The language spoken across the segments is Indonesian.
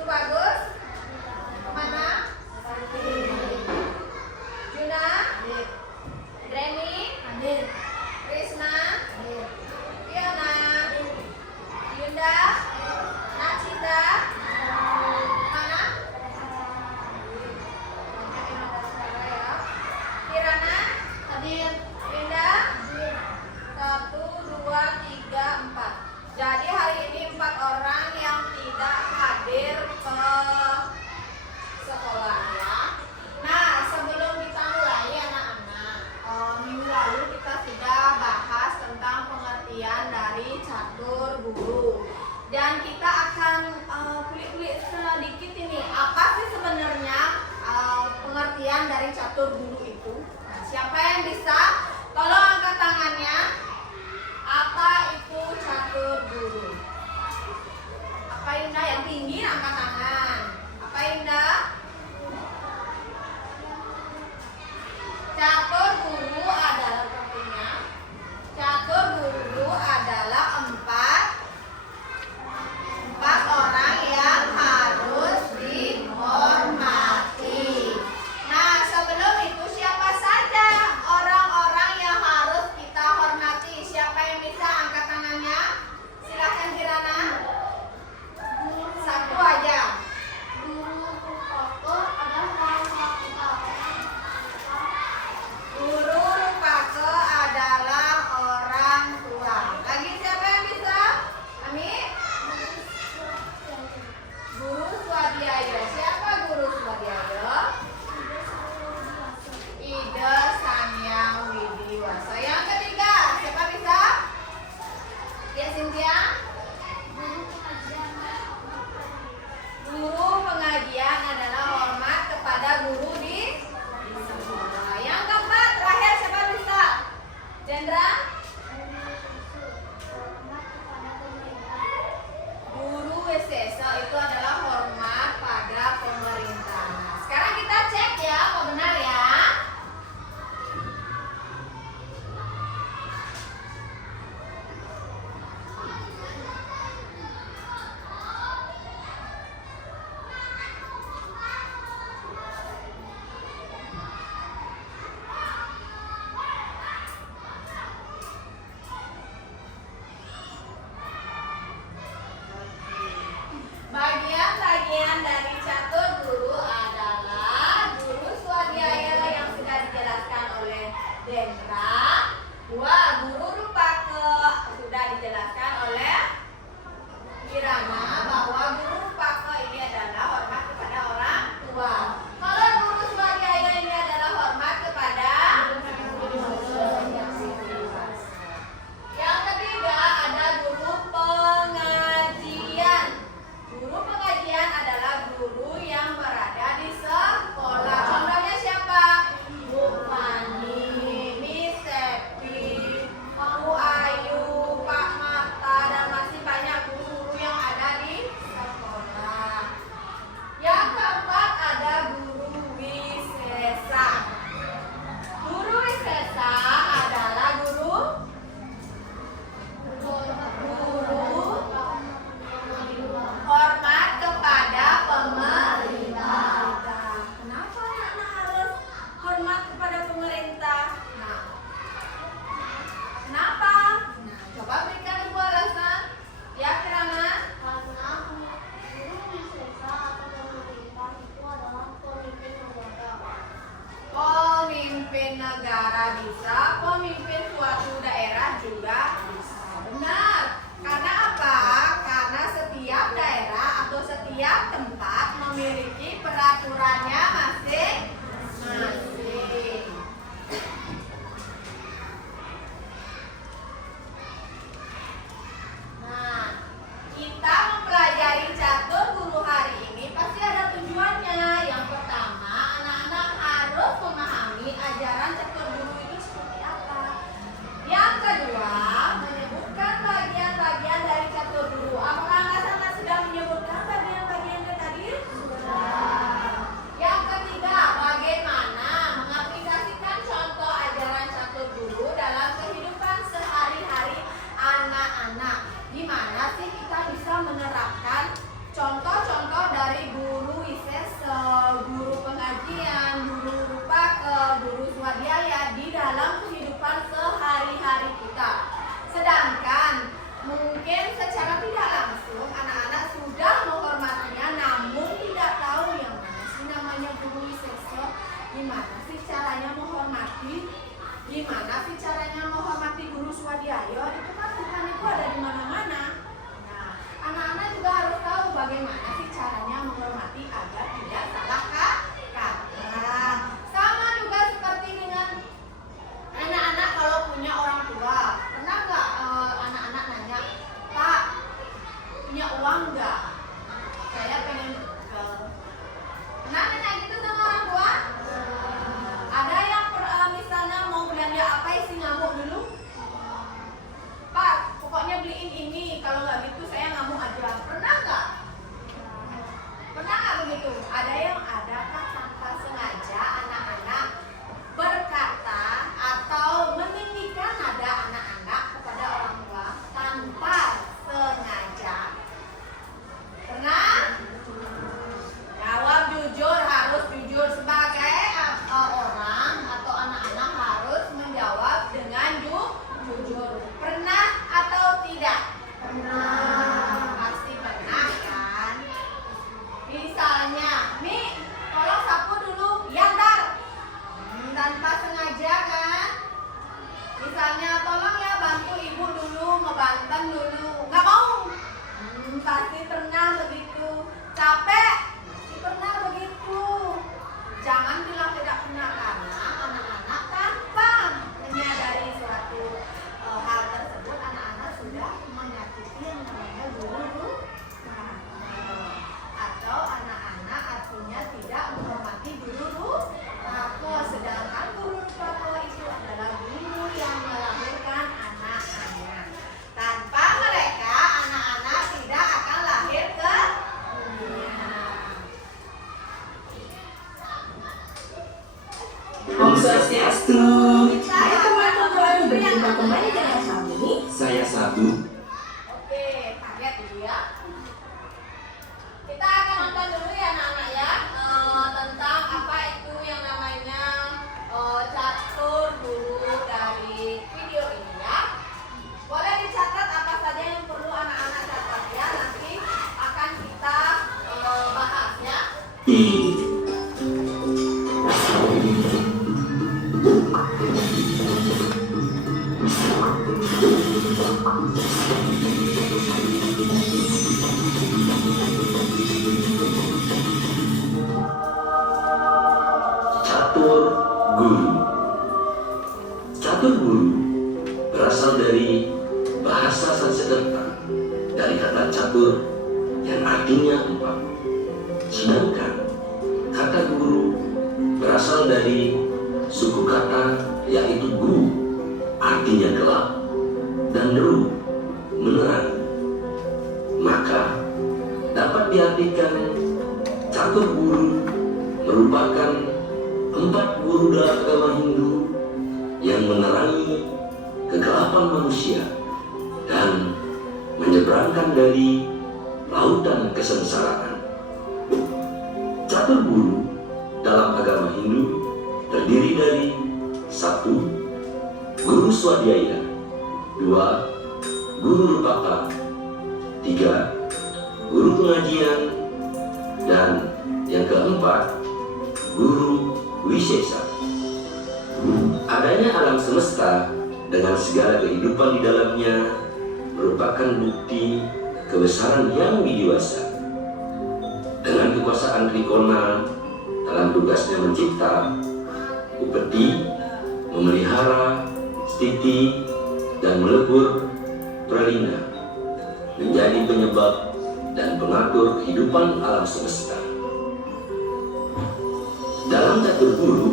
Tuh bagus. Kemana? Juna? Dreni? Krisna? Fiona? Yunda? Nacita? Mana? Kirana? Yunda? 1, 2, 3, 4. Jadi hari ini 4 orang yang tidak hadir ke sekolah ya. Nah, sebelum kita mulai anak-anak, minggu lalu kita sudah bahas tentang pengertian dari catur guru. Dan kita akan kulik-kulik sedikit ini. Apa sih sebenarnya pengertian dari catur guru itu? Nah, siapa yang bisa? Tolong angkat tangannya. Apa itu catur guru? Apa Yunda? Yang tinggi angkat tangan. Apa Yunda? Catur guru adalah artinya. Catur guru adalah empat orang yang harus dihormati. Nah, sebelum itu siapa saja orang-orang yang harus kita hormati? Siapa yang bisa angkat tangannya? Silakan Kirana. Satu aja. Guru Rupake adalah orang tua. Lagi siapa yang bisa? Ami? Guru Swadhyaya. Siapa Guru Swadhyaya? Ida Sanyang Widiwasa. Yang ketiga, siapa bisa? Ya, Cynthia? Guru pengajian adalah hormat kepada guru di sekolah. Yang keempat, terakhir siapa bisa? Jendra? Guru Wisesa itu adalah hormat pada pemerintah. Nah, sekarang kita cek ya, apa benar ya? Bagian makan dulu. Nggak mau? Pasti pernah begitu. Capek? Pasti pernah begitu. Jangan bilang tidak pernah, karena anak-anak tanpa menyadari suatu hal tersebut, anak-anak sudah menyakiti yang namanya guru atau anak-anak artinya tidak menghormati guru. Sedangkan guru itu adalah guru yang melahirkan anak-anaknya. Tanpa mereka, anak-anak tidak akan lahir ke dunia. Om Swastiastu. Saya teman-teman, berjumpa kembali dengan kami. Saya Sabu. Oke, kaget dulu ya. Kita akan nonton dulu ya anak-anak ya, tentang apa itu yang namanya catur guru dari video ini ya. Boleh dicatat apa saja yang perlu anak-anak catat ya. Nanti akan kita bahas ya. Catur guru. Catur guru berasal dari bahasa Sanskerta, dari kata catur yang artinya empat. Sedangkan kata guru berasal dari suku kata yaitu gu, artinya gelap, dan ru, menerang. Maka dapat diartikan catur guru merupakan empat guru dalam agama Hindu yang menerangi kegelapan manusia dan menyeberangkan dari lautan kesengsaraan. Catur guru dalam agama Hindu terdiri dari 1. Guru swadhyaya, 2. Guru rupaka, 3. Guru pengajian, dan yang keempat, guru wisesa. Adanya alam semesta dengan segala kehidupan di dalamnya merupakan bukti kebesaran Yang Widiwasa. Dengan kekuasaan Trikona dalam tugasnya mencipta, upeti, memelihara, stiti, dan melebur pralina, menjadi penyebab dan pengatur kehidupan alam semesta. Dalam catur guru,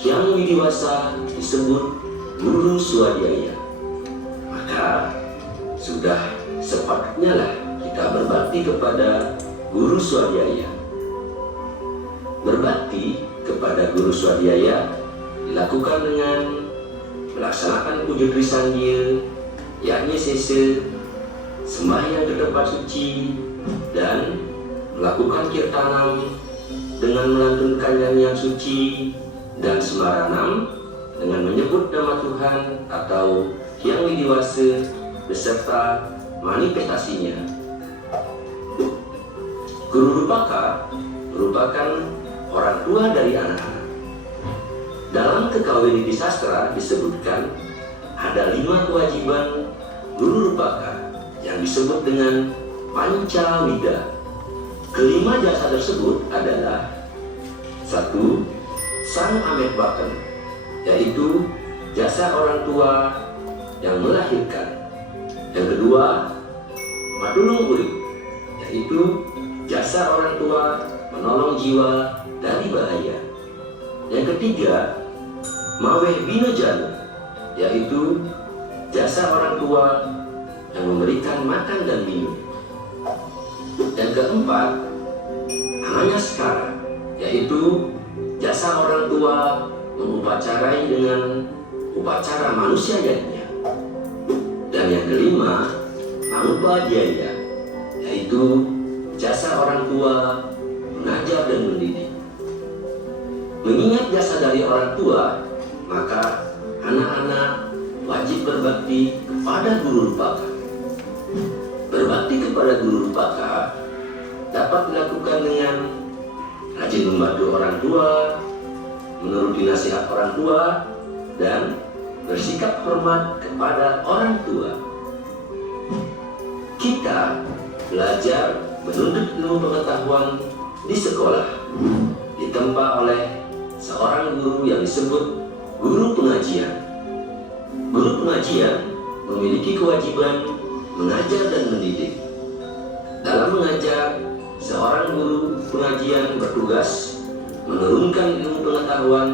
Yang Widiwasa disebut guru swadhyaya. Maka sudah sepatutnya lah kita berbakti kepada guru swadhyaya. Berbakti kepada guru swadhyaya dilakukan dengan melaksanakan puja Trisangya, yakni sese, sembahyang ke tempat suci, dan melakukan kirtanam dengan melantunkan nyanyian suci, dan semaranam dengan menyebut nama Tuhan atau Yang Widiwasa beserta manifestasinya. Guru rupaka merupakan orang tua dari anak-anak. Dalam Kekawiniti Sastra disebutkan ada 5 kewajiban guru rupaka yang disebut dengan Pancawida. Kelima jasa tersebut adalah 1. Sang Amet Baken, yaitu jasa orang tua yang melahirkan. Yang kedua, Madulung Urip, yaitu jasa orang tua menolong jiwa dari bahaya. Yang ketiga, Maweh Binojana, yaitu jasa orang tua yang memberikan makan dan minum. Yang keempat, Ananyaskara, yaitu jasa orang tua mengupacarai dengan upacara manusia lainnya. Dan yang kelima, Anupadhyaya, yaitu jasa orang tua mengajar dan mendidik. Mengingat jasa dari orang tua, maka anak-anak wajib berbakti kepada guru rupaka. Berbakti kepada guru rupaka dapat dilakukan dengan rajin membantu orang tua, menuruti nasihat orang tua, dan bersikap hormat kepada orang tua. Kita belajar menuntut ilmu pengetahuan di sekolah, ditempa oleh seorang guru yang disebut guru pengajian. Guru pengajian memiliki kewajiban mengajar dan mendidik. Dalam mengajar, seorang guru pengajian bertugas menurunkan ilmu pengetahuan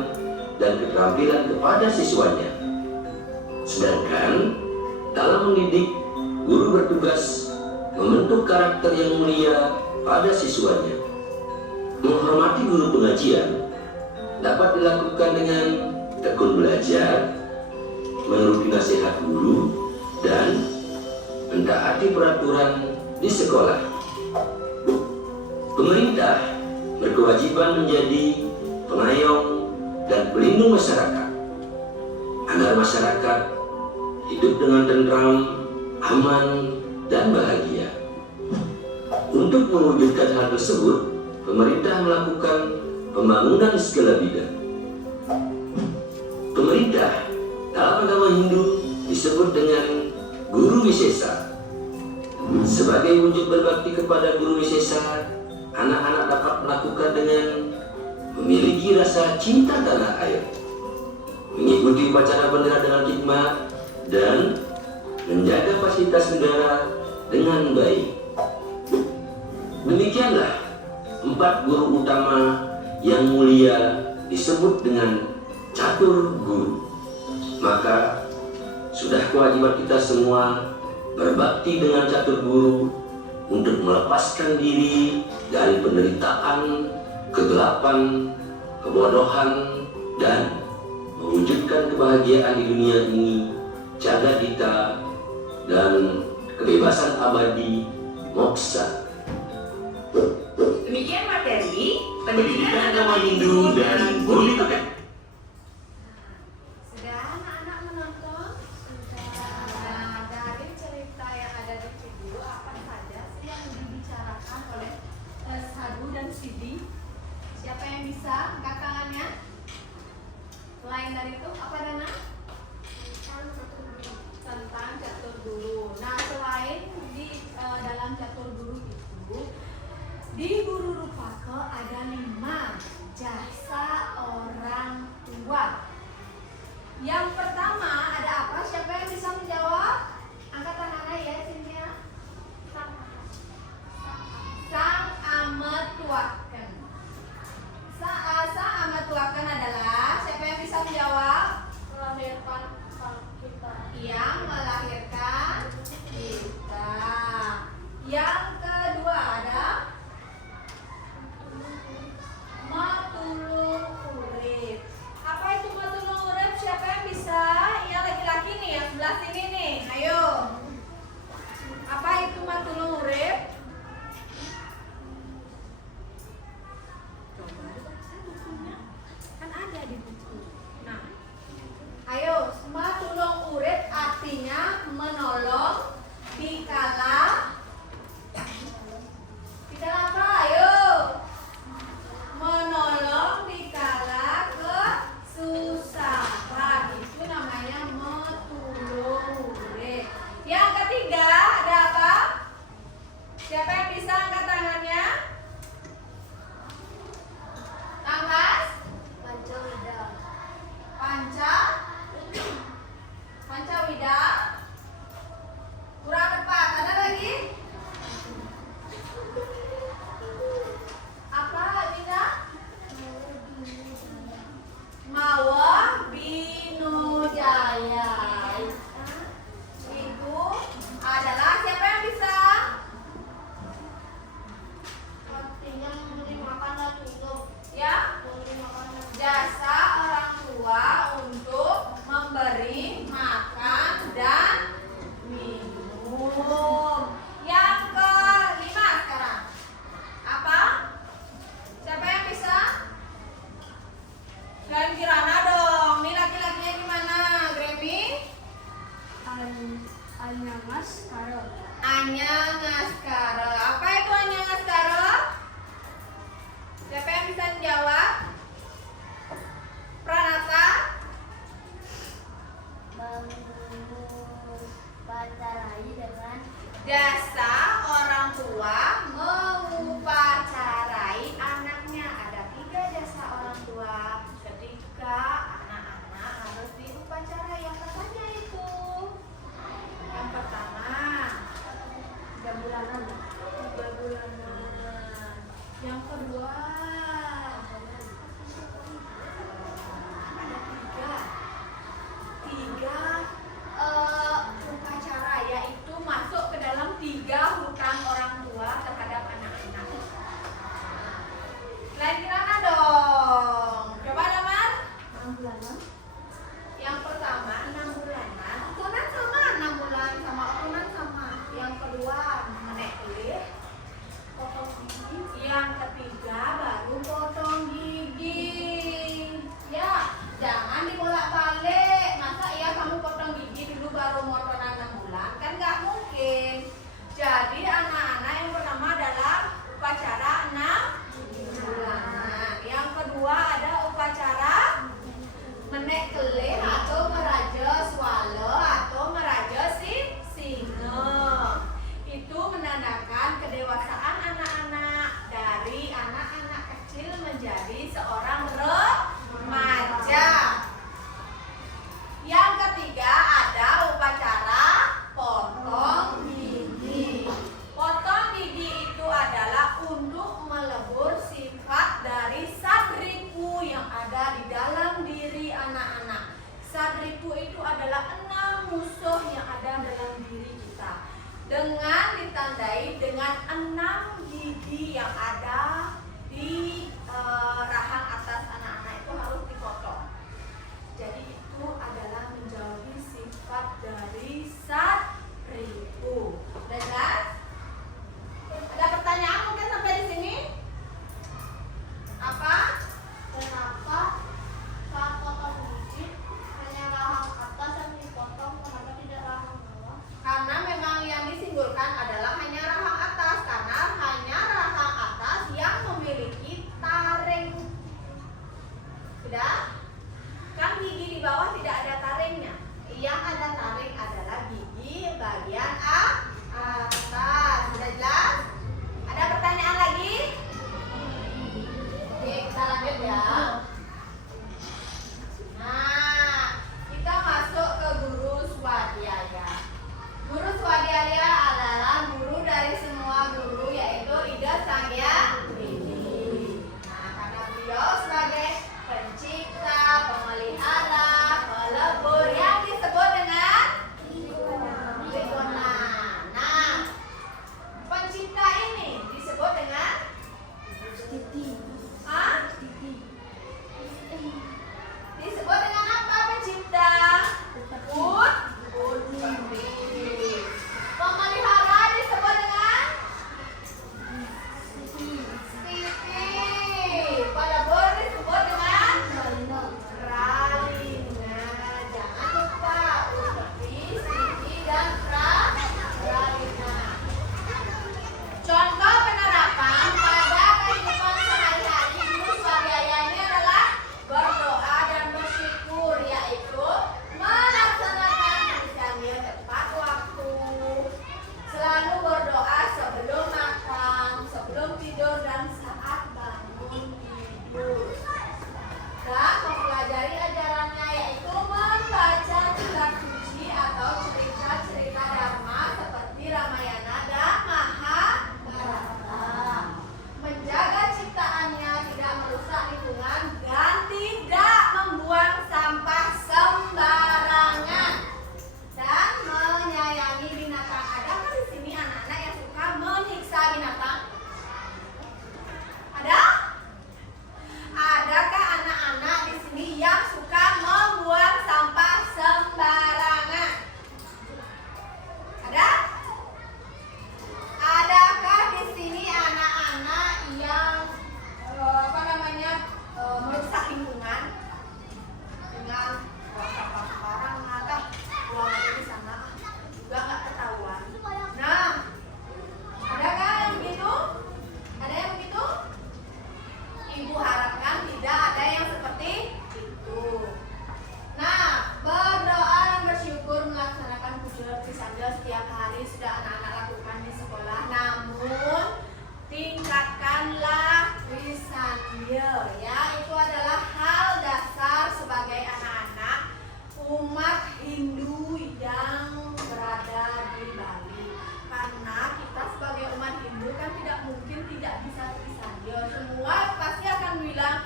dan keterampilan kepada siswanya. Sedangkan dalam mendidik, guru bertugas membentuk karakter yang mulia pada siswanya. Menghormati guru pengajian dapat dilakukan dengan tekun belajar, menuruti nasihat guru, dan mentaati peraturan di sekolah. Pemerintah berkewajiban menjadi pengayom dan pelindung masyarakat agar masyarakat hidup dengan tentram, aman, dan bahagia. Untuk mewujudkan hal tersebut, pemerintah melakukan pembangunan di segala bidang. Pemerintah dalam agama Hindu disebut dengan guru wisesa. Sebagai wujud berbakti kepada guru wisesa, anak-anak dapat melakukan dengan memiliki rasa cinta tanah air, mengikuti upacara bendera dengan hikmat, dan menjaga fasilitas negara dengan baik. Demikianlah 4 guru utama yang mulia disebut dengan catur guru. Maka sudah kewajiban kita semua berbakti dengan catur guru untuk melepaskan diri dari penderitaan, kegelapan, kebodohan, dan mewujudkan kebahagiaan di dunia ini, jaga kita, dan kebebasan abadi moksa. Demikian materi Pendidikan agama Hindu dan Buddhisme. Sudah anak-anak menonton? Nah, dari cerita yang ada di video, apa saja sih yang dibicarakan oleh Sadhu dan Siddhi? Siapa yang bisa angkat tangannya? Selain dari itu, apa Dana? Tentang catur guru. Nah, selain di dalam catur guru itu, di Guru Rupaka ada 5 jasa orang tua. Yang pertama ada apa? Siapa yang bisa menjawab? Angkat tangannya ya, Cynthia. Sang ametuaken. Sang ametuaken adalah siapa yang bisa menjawab? Melahirkan kita. Yang melahirkan kita. Yang kedua ada matulung urip. Apa itu matulung urip? Siapa yang bisa? menjadi seorang remaja. Yang ketiga ada upacara potong gigi. Potong gigi itu adalah untuk melebur sifat dari sadripu yang ada di dalam diri anak-anak. Sadripu itu adalah 6 musuh yang ada dalam diri kita, dengan ditandai dengan 6 gigi yang ada di rahang atas anak-anak itu harus dipotong. Jadi itu adalah menjadi sifat dari sadripu. Udah jelas? Ada pertanyaan mungkin sampai di sini? Apa? Kenapa saat potong gigi hanya rahang atas yang dipotong, kenapa tidak rahang bawah? Karena memang yang disimbolkan adalah hanya rahang atas, karena hanya rahang atas yang memiliki taring. Sudah? Kan gigi di bawah tidak ada taringnya. Yang ada taring adalah gigi bagian atas. Sudah jelas? Ada pertanyaan lagi? Oke, kita lanjut ya. Nah, kita masuk ke guru swadhyaya. Guru swadhyaya adalah guru dari semua guru, yaitu Ida Sangyawini. Nah, karena beliau sebagai pencipta, pemelihara, pelebur yang disebut dengan Trigona. Nah, pencipta ini disebut dengan disebut dengan apa pencipta? Putri. Pemelihara disebut dengan Siti. Pelebur disebut dengan Ralina. Jangan lupa Putri, Siti, dan Ralina. Contoh penerapan pada kehidupan sehari-hari guru swadhyaya ini adalah berdoa dan bersyukur, yaitu melaksanakan tulisannya tepat waktu, selalu berdoa sebelum makan, sebelum tidur, dan saat bangun tidur, dan mempelajari ajarannya, yaitu membaca kitab suci atau cerita-cerita Dharma seperti Ramayana dan Mahabharata, menjaga ciptaannya tidak merusak lingkungan dan tidak membuang sampah sembarangan, dan menyayangi binatang. Adakah di sini anak-anak yang suka menyiksa binatang? Ada? Adakah anak-anak di sini yang suka membuang sampah sembarangan? Ada? Adakah di sini anak-anak yang merusak lingkungan dengan buang sampah sembarangan, buang aja di sana juga nggak ketahuan? Nah, adakah yang begitu? Ada yang begitu? Ibu harapkan tidak ada yang seperti itu. Nah, berdoa dan bersyukur melaksanakan puja Trisandya setiap hari sudah anak-anak lakukan di sekolah. Namun tingkatkanlah Trisandya, ya, itu adalah hal dasar sebagai anak-anak umat Hindu yang berada di Bali. Karena kita sebagai umat Hindu kan tidak mungkin tidak bisa Trisandya. Semua pasti akan bilang,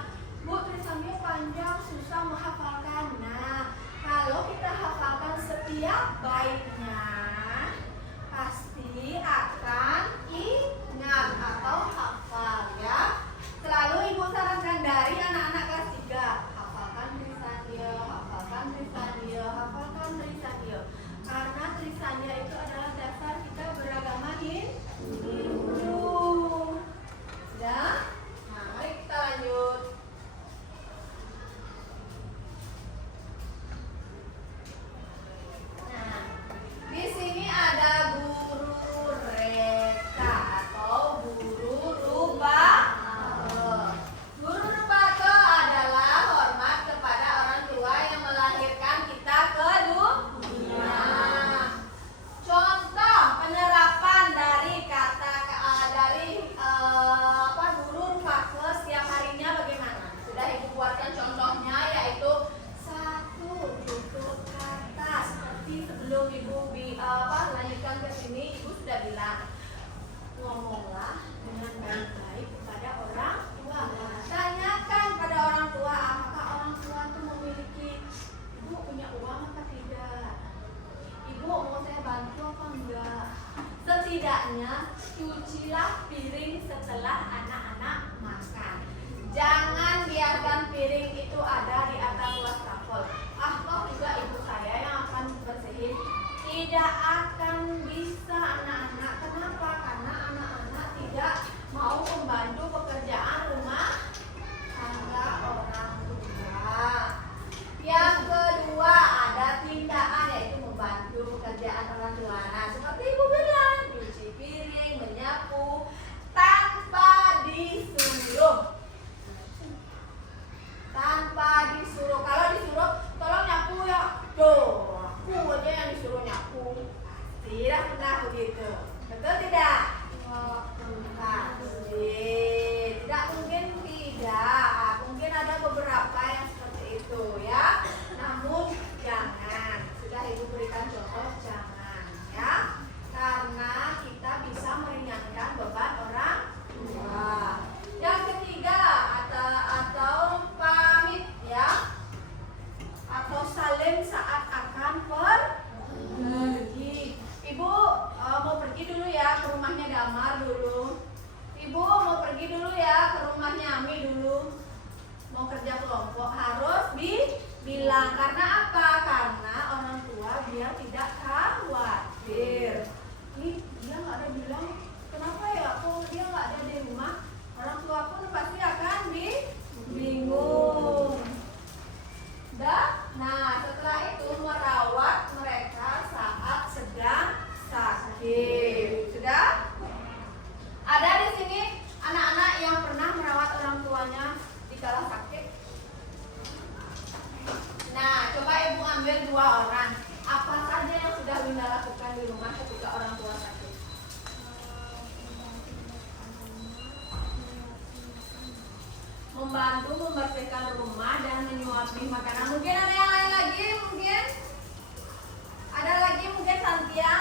Bu, Trisandya panjang, susah menghafalkan. Nah, kalau kita hafalkan setiap baitnya, pasti akan ingat atau hafal, ya. Selalu ibu sarankan dari anak-anak kelas 3, hafalkan Trisandya, hafalkan Trisandya, hafalkan Trisandya. membantu membersihkan rumah dan menyuapi makanan. Mungkin ada yang lain lagi? Mungkin ada lagi? Mungkin Santia?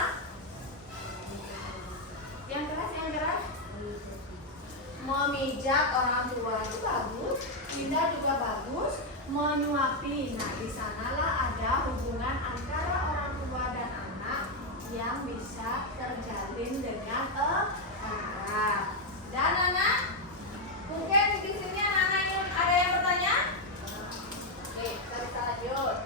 Yang keras, yang keras? Memijat orang tua itu bagus, Dinda juga bagus. Menyuapi, nah di sanalah ada hubungan antara orang tua dan anak yang bisa terjalin dengan erat. Dan anak, mungkin di sini anak-anak ini ada yang bertanya? Oke, kita bisa lanjut.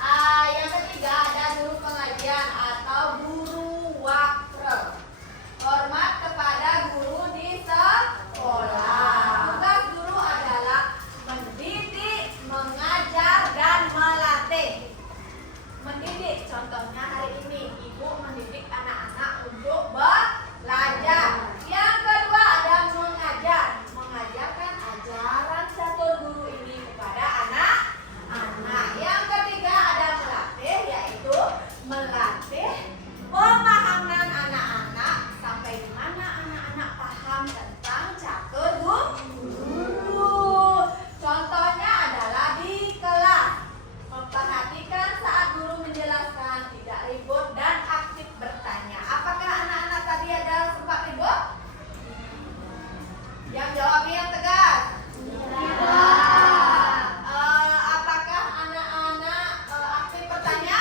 Nah, yang ketiga ada guru pengajian atau guru wakre. Hormat kepada guru di sekolah. Tugas guru adalah mendidik, mengajar, dan melatih. Mendidik, contohnya hari ini ibu mendidik anak-anak untuk belajar. Yang kedua ada mengajar, mengajarkan ajaran catur guru ini kepada anak-anak. Yang ketiga ada melatih, yaitu melatih pemahaman anak-anak sampai di mana anak-anak paham tentang catur guru. Contohnya adalah di kelas. Memperhatikan saat guru menjelaskan, tidak ribut dan aktif bertanya. Apakah anak-anak tadi ada sempat ribut? Yang jawabnya yang tegas. Apakah anak-anak aktif bertanya?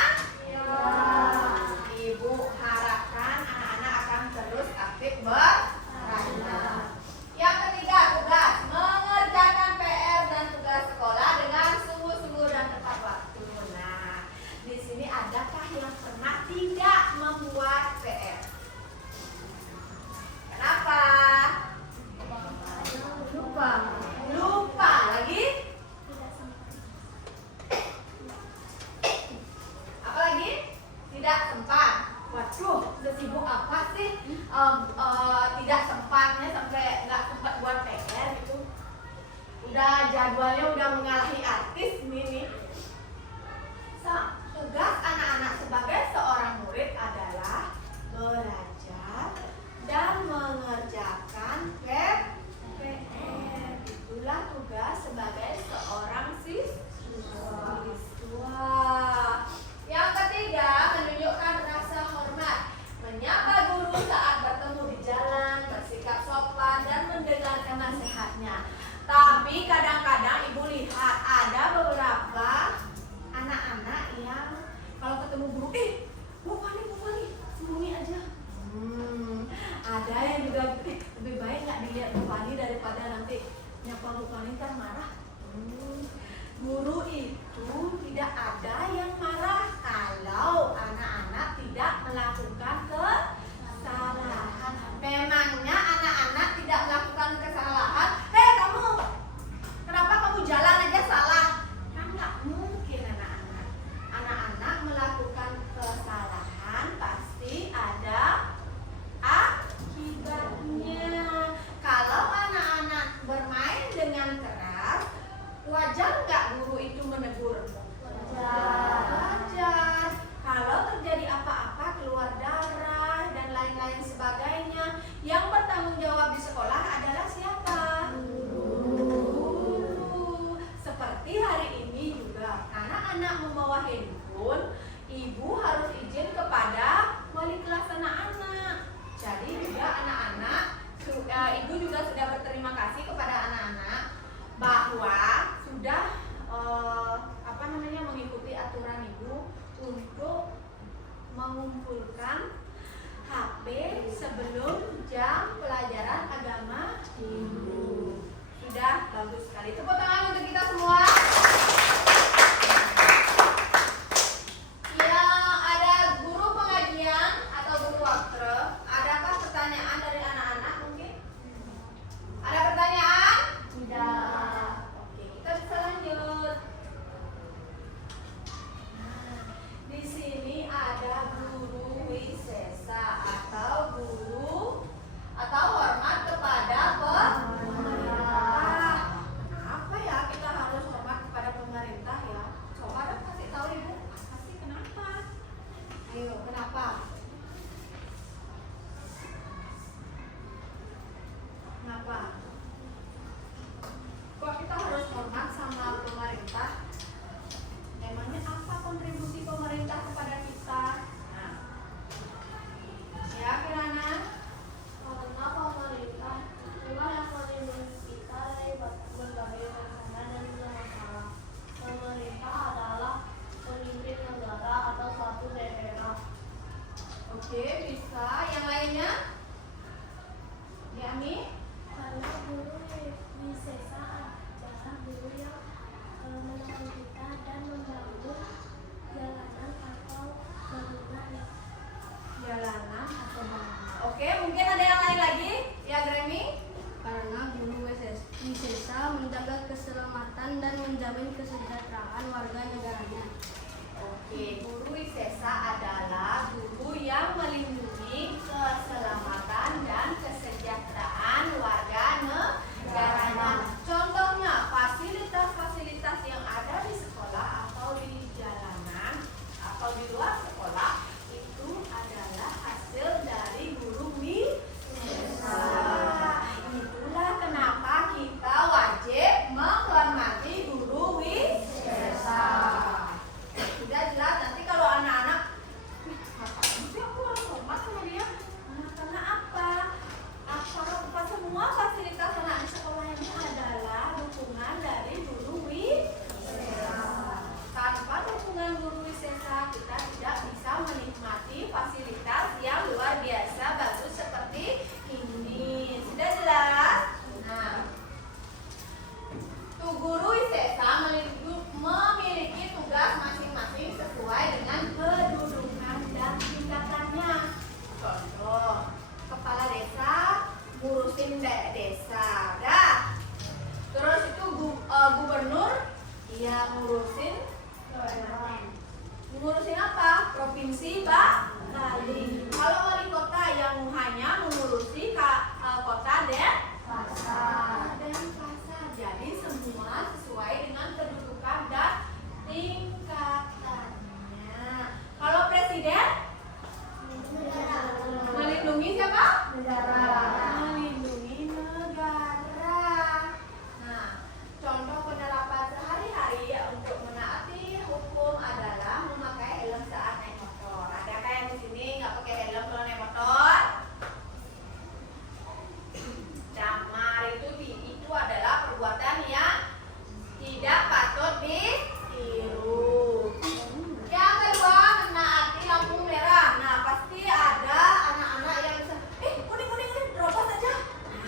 Ibu harapkan anak-anak akan terus aktif bertanya. Yang ketiga, tugas mengerjakan PR dan tugas sekolah dengan sungguh-sungguh dan tepat waktu. Nah, di sini adakah yang pernah tidak membuat PR? Kenapa? Lupa lagi? Apa lagi? Tidak sempat. Waduh, udah sibuk apa sih? Tidak sempatnya sampai nggak sempat buat PR gitu. Udah jadwalnya udah mengalahi artis ini. Tugas anak-anak sebagai seorang murid adalah belajar dan mengerjakan PR. Itulah tugas sebagai seorang siswa. Yang ketiga, menunjukkan rasa hormat, menyapa guru saat bertemu di jalan, bersikap sopan dan mendengarkan nasihatnya. Tapi kadang-kadang ibu lihat ada beberapa anak-anak yang kalau ketemu guru, Bu Fani, sembunyi aja. Ada yang juga lebih baik nggak dilihat Bu Fani daripada nanti nyapa Bu Fani ntar marah. Guru itu tidak ada yang marah kalau anak-anak tidak melakukan kesalahan. Memangnya anak-anak tidak melakukan kesalahan? Kamu, kenapa kamu jalan aja salah? Kan nggak mungkin anak-anak. Anak-anak melakukan kesalahan pasti ada akibatnya. Kalau anak-anak bermain dengan keras, wajar nggak guru itu menegur? Wajar. Kalau terjadi apa-apa, keluar darah dan lain-lain sebagainya, yang bertanggung jawab di sekolah adalah siapa? Guru. Seperti hari ini juga, anak-anak membawa handphone, ibu harus izin kepada wali kelas anak-anak. Jadi juga anak-anak, ibu juga sudah berterima kasih kepada anak-anak bahwa sudah mengikuti aturan ibu untuk mengumpulkan HP sebelum jam pelajaran agama ibu. Sudah bagus sekali. Tepuk tangan untuk kita semua. Yang ada guru pengajian atau guru wakre, adakah pertanyaan dari anak-anak mungkin? Ada pertanyaan? Tidak. Oke, kita bisa lanjut. Di sini ada guru WC. keselamatan dan menjamin kesejahteraan warga negaranya. Oke, guru wisesa adalah guru yang melindungi keselamatan dan kesejahteraan warga negaranya. Contohnya, fasilitas-fasilitas yang ada di sekolah atau di jalanan atau di luar sekolah itu adalah hasil dari guru wisesa. Itulah kenapa kita wajib menghormati guru wisesa. Sudah jelas. Nanti kalau anak-anak, ngapain sih aku harus hormat sama dia? Karena apa? Semua fasilitas anak di sekolah ini adalah dukungan dari guru wisesa. Tanpa dukungan guru wisesa, kita tidak bisa menikmati fasilitas yang luar biasa bagus seperti ini. Sudah jelas? Nah, guru wisesa memiliki tugas masing-masing sesuai dengan kedudukan dan tingkatannya. Contoh, kepala desa ngurusin desa, dah. Terus itu gubernur, dia ngurusin apa? Provinsi Bali. Kalau wali kota yang hanya mengurusi kota Denpasar. Jadi semua sesuai dengan kedudukan dan tingkatannya. Kalau presiden melindungi siapa? Negara. Melindungi negara. Nah, contoh penerapan sehari-hari untuk menaati hukum adalah memakai helm saat naik motor. Adakah yang di sini nggak pakai helm kalau naik motor? Camar itu adalah perbuatan yang tidak patut ditiru. Yang kedua, menaati lampu merah. Nah, pasti ada anak-anak yang bisa, kuning, terobos aja.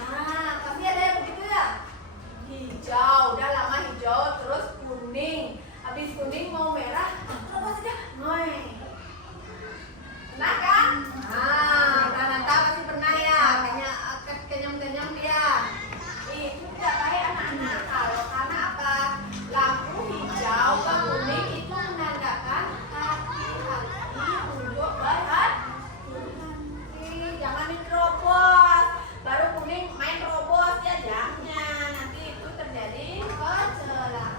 Nah, pasti ada yang begitu ya. Hijau, udah lama hijau, terus kuning. Habis kuning mau merah, terobos aja. Noy. Pernah kan? Nah, Nanta pasti pernah ya. Kenyam-kenyam dia. Itu tidak baik anak-anak. Kalau karena apa? Lampu hijau ke kuning itu menandakan hati-hati untuk berhenti. Jangan diterobos. Baru kuning main terobos ya, jangan. Nanti itu terjadi kecelakaan.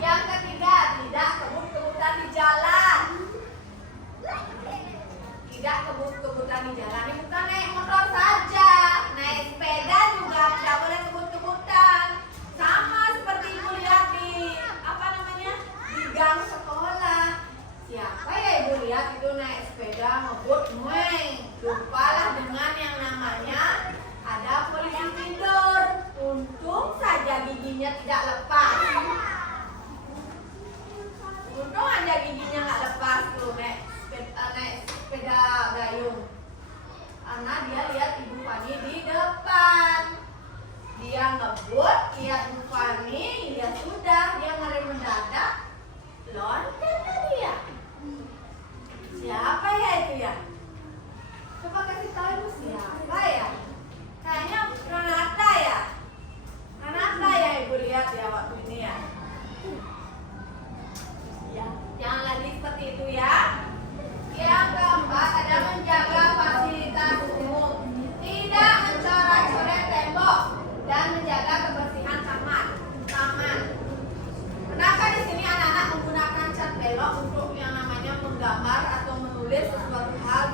Yang ketiga, tidak kebut-kebutan di jalan. Tidak kebut-kebutan di jalan. Ini bukan naik motor saja, naik sepeda juga tidak boleh kebut-kebutan. Sama seperti ibu lihat di di gang sekolah. Siapa ya ibu lihat itu naik sepeda ngebut, lupalah dengan yang namanya ada polisi tidur. Untung saja giginya tidak lepas. Untung aja giginya nggak lepas tuh naik sepeda gayung. Karena dia lihat Ibu Fani di depan. Dia ngebut, lihat Ibu Fani, ya sudah, dia ngerem mendadak, loncat dia. Siapa ya itu ya? Coba kasih tahu Ibu siapa ya? Kayaknya Renata ya? Renata ya Ibu lihat ya waktu ini ya? Ya, jangan lagi seperti itu ya. Yang keempat ada menjaga fasilitas umum, tidak mencoret-coret tembok dan menjaga kebersihan taman. Pernahkah di sini anak-anak menggunakan cat belok untuk yang namanya menggambar atau menulis sesuatu hal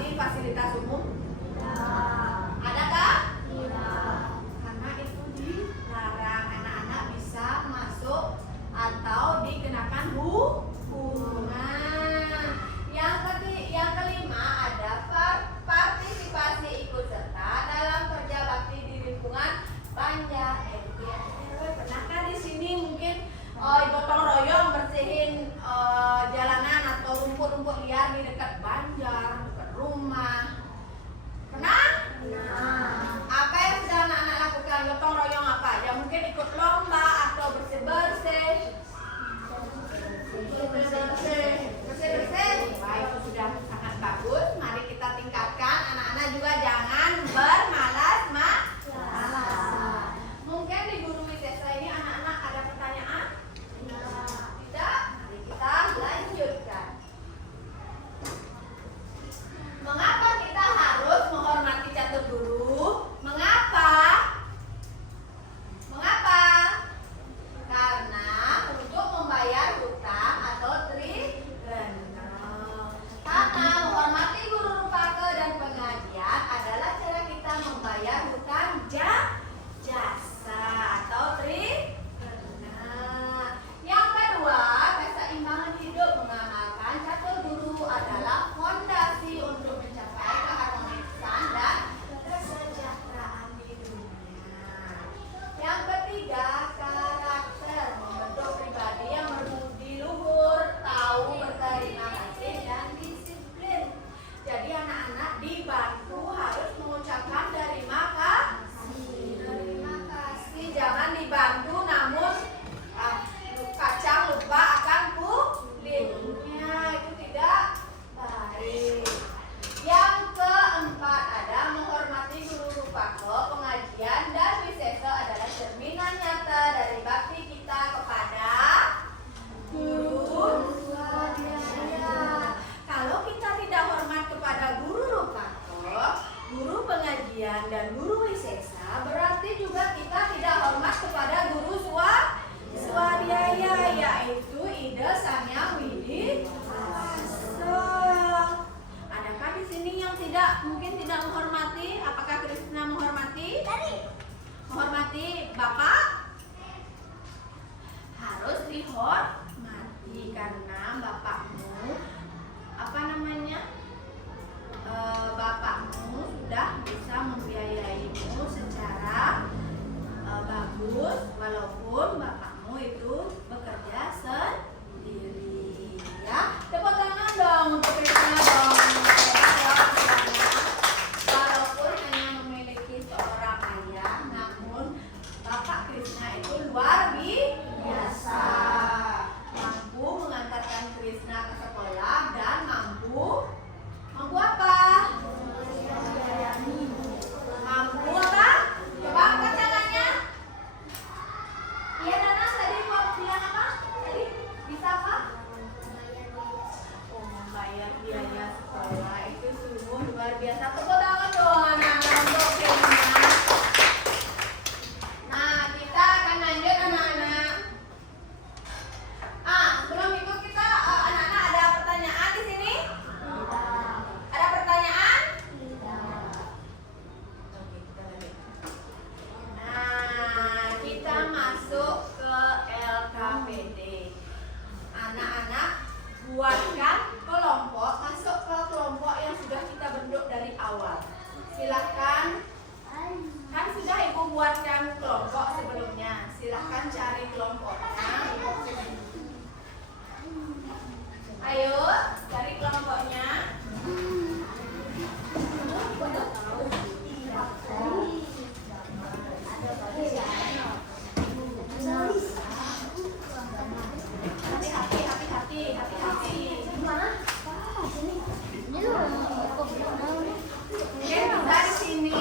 pengertian dan guru wisesa, berarti juga kita tidak hormat kepada guru swadhyaya, yaitu Ida Sanya Widi Waso. Adakah di sini yang mungkin tidak menghormati? Apakah Krisna menghormati? Menghormati Bapak? Harus dihormati karena bapakmu bapakmu sudah bisa membiayaimu secara bagus, walaupun bapakmu itu bekerja sendiri. Ya, tepuk tangan dong untuk Krisna dong. Walaupun hanya memiliki seorang ayah, namun Bapak Krisna itu luar biasa. Mampu mengantarkan Krisna ke sekolah dan mampu apa? Mampu apa? Coba angkat tangannya. Iya Nana, tadi mau bilang apa? Tadi bisa apa? Oh, membayar biaya sekolah itu sungguh luar biasa. Tepuk tangan dong anak-anak untuk Krisna. Nah, kita akan lanjut anak-anak. Sebelum itu kita anak-anak ada pertanyaan di sini? Ada pertanyaan? Nah, kita masuk ke LKPD. Anak-anak buatkan kelompok, masuk ke kelompok yang sudah kita bentuk dari awal. Silahkan, kan sudah Ibu buatkan kelompok sebelumnya. Silahkan cari kelompoknya. Ayo, cari kelompoknya. Hati-hati. Mungkin dari sini.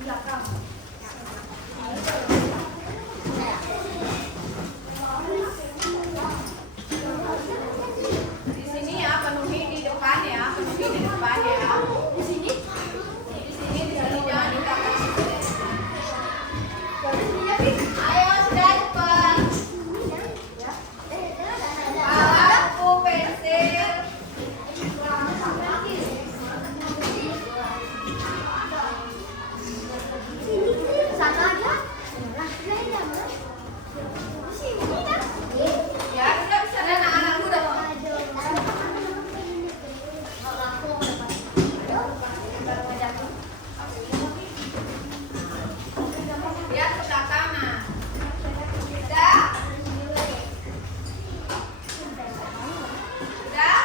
Belakang. Di sini ya, penuhi di depan ya, Di sini jangan ditahan. Ayo sudah cepat. Buku, pensil. Ya, bisa ada anak-anak muda. Lihat ke belakang, nah. Sudah? Sudah?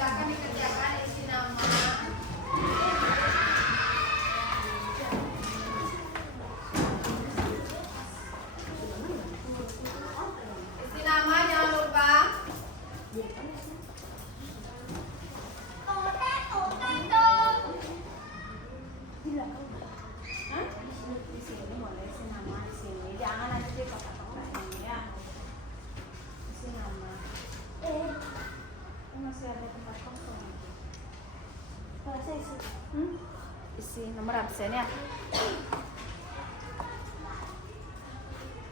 Silakan dikerjakan isi nama. Isi nama jangan lupa. Hah? Di sini boleh isi nama di sini. Jangan nanti di kotak-kotak ini ya. Isi nama. Masih ada tempat kosong. Isi nomor absen ya.